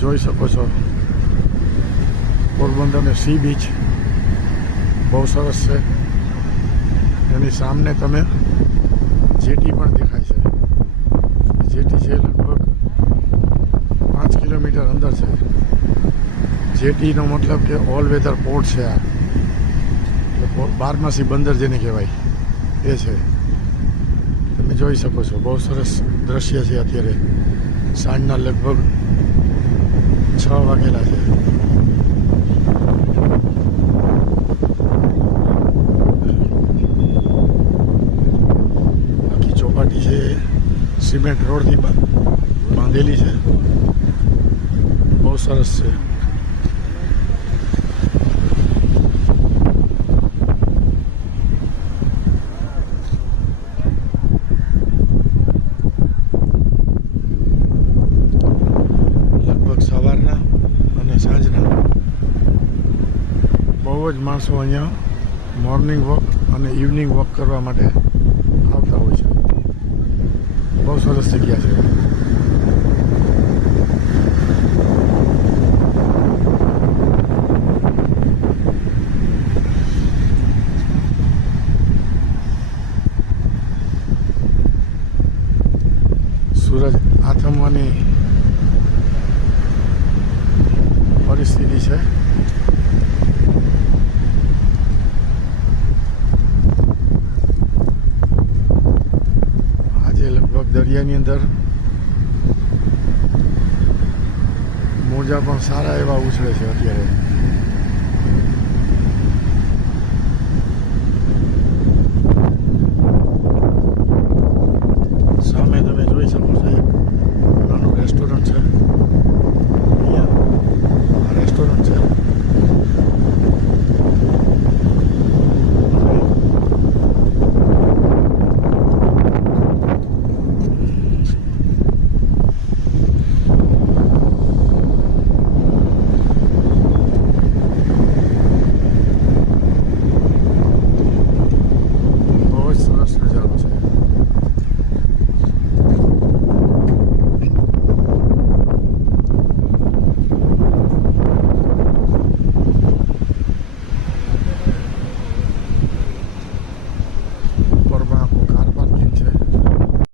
જોઈ શકો છો પોરબંદરને સી બીચ બહુ સરસ છે. એની સામે તમે જેટી પણ દેખાય છે. જેટી છે લગભગ 5 કિલોમીટર અંદર છે. જેટીનો મતલબ કે ઓલ વેધર પોર્ટ છે. આ એટલે બારમાસી બંદર જેને કહેવાય એ છે. તમે જોઈ શકો છો બહુ સરસ દ્રશ્ય છે. અત્યારે સાંજના લગભગ 6 વાગેલા છે. આખી ચોપાટી છે સિમેન્ટ રોડથી બાંધેલી છે. બહુ સરસ છે. સવારના અને સાંજના બહુ જ માણસો અહીંયા મોર્નિંગ વોક અને ઇવનિંગ વોક કરવા માટે આવતા હોય છે. બહુ સરસ જગ્યા છે. સૂરજ આથમવાની પરિસ્થિતિ છે. આજે લગભગ દરિયાની અંદર મોજા પણ સારા એવા ઉછળે છે અત્યારે.